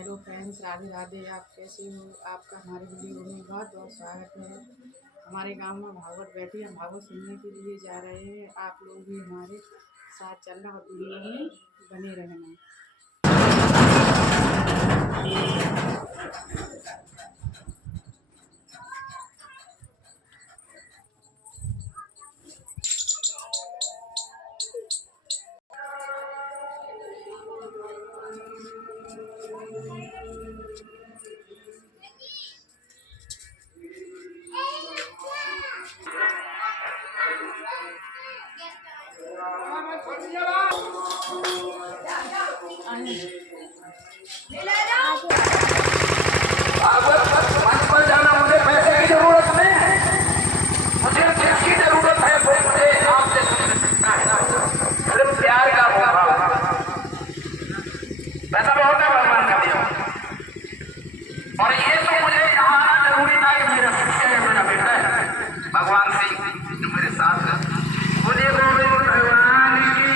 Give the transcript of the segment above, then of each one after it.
Hello friends, Radhe Radhe. आप कैसे हो? आपका हमारे वीडियो में बहुत बहुत स्वागत है। हमारे गांव में भागवत बैठी, हम भागवत सुनने के लिए जा रहे हैं। आप लोग भी हमारे साथ चलना और वीडियो में बने रहना। मंच पर जाना मुझे पैसे की जरूरत नहीं है, मुझे जिसकी जरूरत है वो मुझे आपसे सिर्फ प्यार का भाव। पैसा बहुत है भगवान का दिया, और ये तो मुझे यहाँ आना जरूरी था कि मेरा शिष्य है, मेरा बेटा है भगवान सिंह जो मेरे साथ है। मुझे गोविंद भगवान की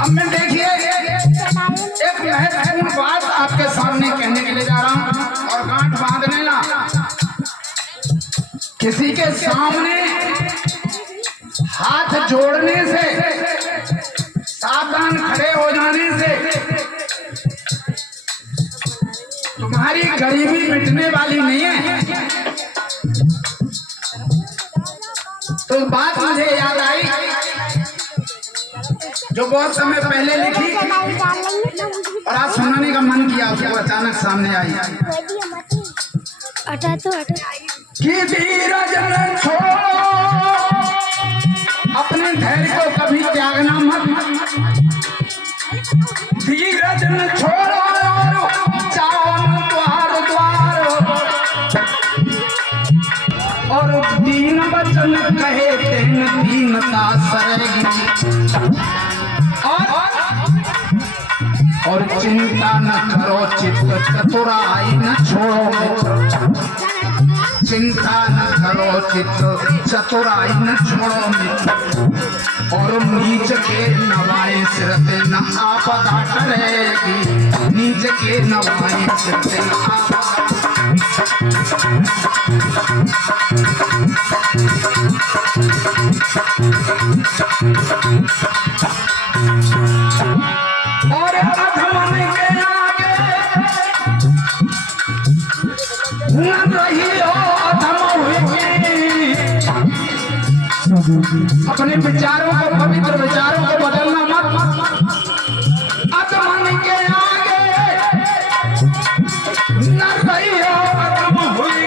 अब मैं देखिए एक महत्वपूर्ण बात आपके सामने कहने के लिए जा रहा हूं, और गांठ बांध लेना। किसी के सामने हाथ जोड़ने से, सावधान खड़े हो जाने से तुम्हारी गरीबी मिटने वाली नहीं है। तो बात मुझे याद आई जो बहुत समय पहले लिखी और आज सुनाने का मन किया, उसको अचानक सामने आई कि धीरज न छोड़ो, अपने धैर्य को कभी त्यागना मत। धीरज न छोड़ो, जाओ द्वार द्वार, और दीन वचन कहे तेन दीनता सरेगी। और चिंता न करो चित्त चतुराई न छोड़ो मित्र, चिंता न करो चित्त चतुराई न छोड़ो मित्र। और नीच के नवाए सिर पे न आपदा टरेगी, नीच के नवाए सिर पे न आपदा। और अधमन के आगे न रहियो, अधम हुई। अपने विचारों को, पवित्र विचारों को बदलना मत। अधमन के आगे न रहियो, अधम हुई।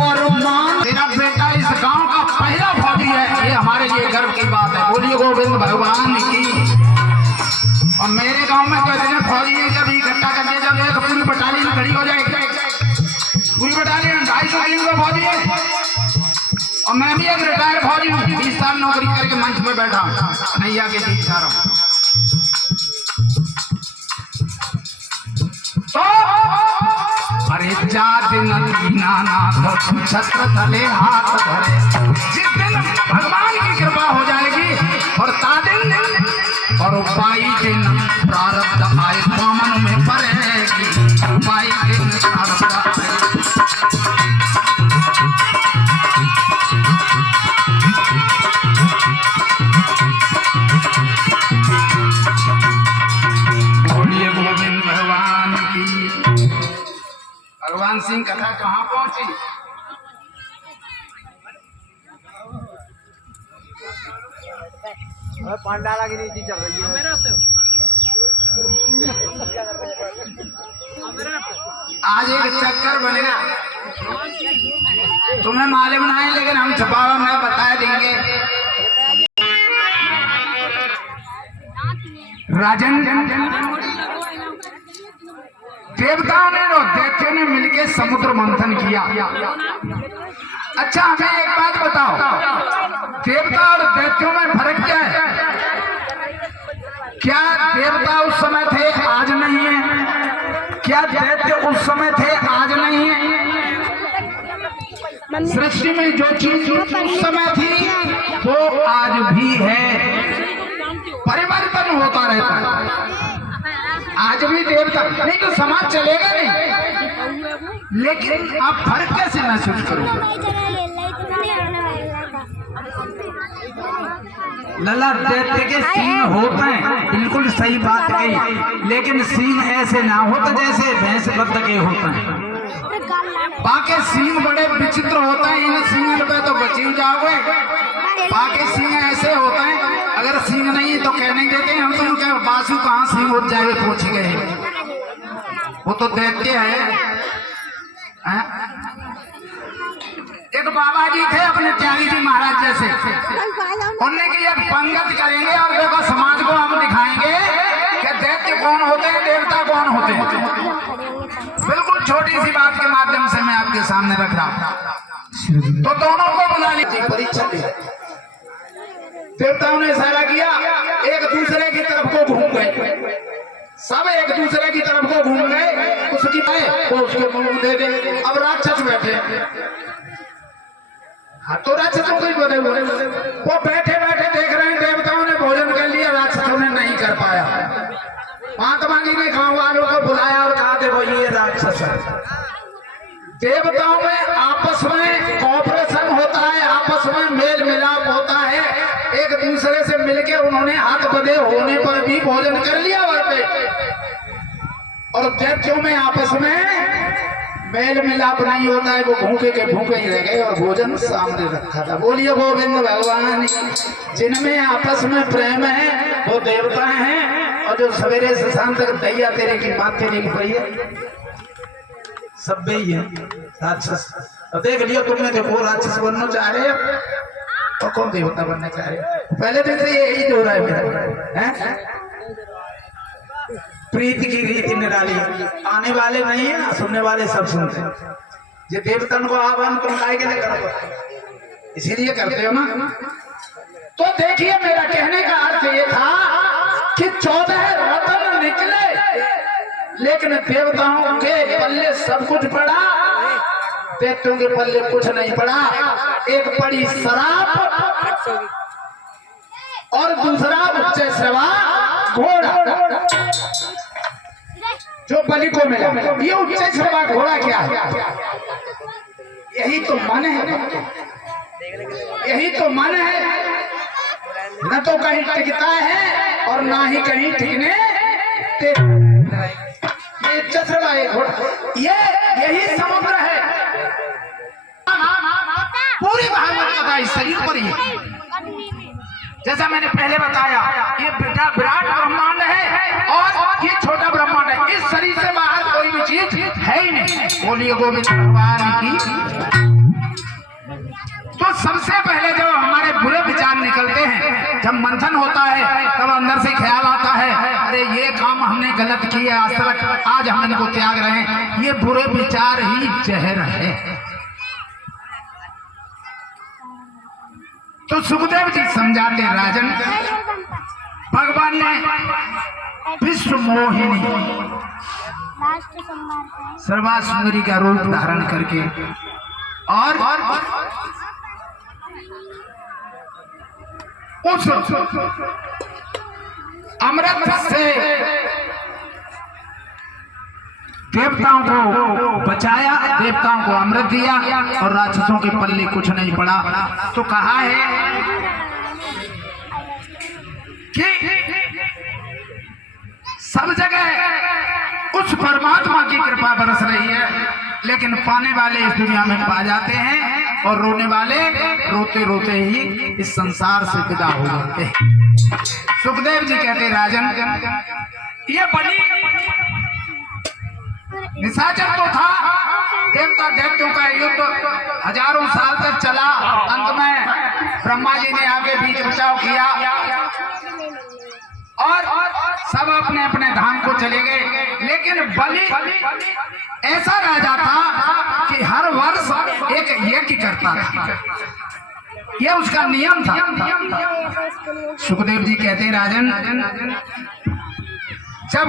और मान तेरा बेटा इस गांव का पहला फौजी है, ये हमारे लिए गर्व की बात है। बोलिए गोविंद भगवान की। और मेरे गांव में तो इतने फौजी हैं, जब इकट्ठा कर दिया, जब एक पूरी बटालियन खड़ी हो जाए, पूरी बटालियन 250-300 फौजी है। और मैं भी एक रिटायर्ड फौजी हूँ, 20 साल नौकरी करके मंच पे बैठा हूँ, नैया के बीच जा रहा हूँ। तो अरे जात न दीनानाथ छत्र तले हाथ धरे, जिस दिन भगवान की कृपा हो जाएगी और तादिन और उपाई दिन प्रारब्ध आए दामन में पड़ेगी, उपाई दिन प्रारब्ध आए। बोलिए गोविंद भगवान की। भगवान सिंह कथा कहाँ पहुंची? पांडाला की नीति चल रही है। आज एक चक्कर बनेगा, तुम्हें मालूम नहीं, लेकिन हम छुपावा में बता देंगे। राजन देवताओं ने और दैत्यों ने मिलकर समुद्र मंथन किया। अच्छा हमें एक बात बताओ, देवता और दैत्यों में फर्क क्या है? क्या देवता उस समय थे आज नहीं है? क्या दैत्य उस समय थे आज नहीं है? सृष्टि में जो चीज उस समय थी वो आज भी है, परिवर्तन होता रहता है। आज भी देवता नहीं तो समाज चलेगा नहीं। लेकिन आप फर्क कैसे महसूस करोगे? लला दैत्य के सींग होते हैं, बिल्कुल सही बात कही, लेकिन सींग ऐसे ना होते जैसे भैंस बत्तख के होते हैं। बाकी सींग बड़े विचित्र होते हैं, इन सींग पे तो बच ही जाओगे। बाकी सींग ऐसे होते हैं, अगर सींग नहीं तो कह नहीं देते हम तो क्या बासु कहाँ सींग हो जाए पूछ गए, वो तो दैत्य है। एक बाबा जी थे अपने त्यागी जी महाराज जैसे, उन्होंने की एक पंगत करेंगे और देखो समाज को हम दिखाएंगे कि दैत्य कौन होते हैं, देवता कौन होते हैं। बिल्कुल छोटी सी बात के माध्यम से मैं आपके सामने रख रहा हूं। तो दोनों को बुला लीजिए, परीक्षा दी। देवताओं ने इशारा किया, एक दूसरे की तरफ को घूम गए, सब एक दूसरे की तरफ को घूम गए। उसकी वो उसके मुंह दे दे। अब राक्षस बैठे, हाँ तो राक्षसों को ही बने हुए, वो बैठे बैठे देख रहे हैं देवताओं ने भोजन कर लिया, राक्षसों ने नहीं कर पाया। महात्मा जी ने गांव वालों को बुलाया और कहा देखो ये राक्षस है। देवताओं में आपस में कॉपरेशन होता है, आपस में मेल मिलाप होता है, एक दूसरे से मिलके उन्होंने हाथ बंधे होने पर भी भोजन कर लिया वहां पे। और दैत्यों में आपस में मेल मिलाप नहीं होता है, वो भूखे के भूखे ही रह गए और भोजन सामने रखा था। बोलिए गोविंद भगवान। जिनमें आपस में प्रेम है वो देवता हैं, और जो सवेरे से शाम तक दैया तेरे की बात तेरे की पड़ी है सब ही है राक्षस। तो देख लियो तुमने, देखो राक्षस बनना चाह रहे हो और कौन देवता बनना चाह रहे हो। पहले दिन से यही जो रहा है मेरा है, प्रीति की रीति निराली, आने वाले नहीं है, सुनने वाले सब सुनते हैं। ये देवतन को आह्वान तुम काय के लिए करो, इसीलिए करते हो ना। तो देखिए मेरा कहने का अर्थ ये था कि 14 रत्न निकले, लेकिन देवताओं के पल्ले सब कुछ पड़ा, दैत्यों के पल्ले कुछ नहीं पड़ा। एक पड़ी शराब और दूसरा उच्च श्रवा घोड़ा जो बलि को मिला। ये उच्च श्रवा घोड़ा क्या है? यही तो मन है, यही तो मन है। न तो कहीं टिकता है और ना ही कहीं टिकने ये चश्मा है घोड़ा, ये यही समुद्र है। पूरी भागवत कथा इस शरीर पर ही है। जैसा मैंने पहले बताया, ये बेटा विराट ब्रह्मांड है और ये छोटा ब्रह्मांड है। इस शरीर से बाहर कोई भी चीज है ही नहीं। बोलिए गोविंद भगवान की। तो सबसे पहले जब हमारे बुरे विचार निकलते हैं, जब मंथन होता है, तब अंदर से ख्याल आता है अरे ये काम हमने गलत किया, आज तक आज हम इनको त्याग रहे हैं। ये बुरे विचार ही जहर है। तो सुखदेव जी समझाते राजन, भगवान ने विश्व मोहिनी सर्वा सुंदरी का रूप धारण करके और उस अमृत से देवताओं को बचाया, देवताओं को अमृत दिया और राक्षसों के पल्ले कुछ नहीं पड़ा। तो कहा है कि सब जगह उस परमात्मा की कृपा बरस रही है, लेकिन पाने वाले इस दुनिया में पा जाते हैं और रोने वाले रोते रोते ही इस संसार से विदा हो जाते हैं। सुखदेव जी कहते राजन, ये बलि निशाचर तो था, देवता दैत्यों का युद्ध हजारों साल तक चला। अंत में ब्रह्मा जी ने आगे बीच बचाव किया और सब अपने अपने धाम को चले गए। लेकिन बलि ऐसा राजा था कि हर वर्ष एक यज्ञ करता था ये उसका नियम था। सुखदेव जी कहते हैं राजन, जब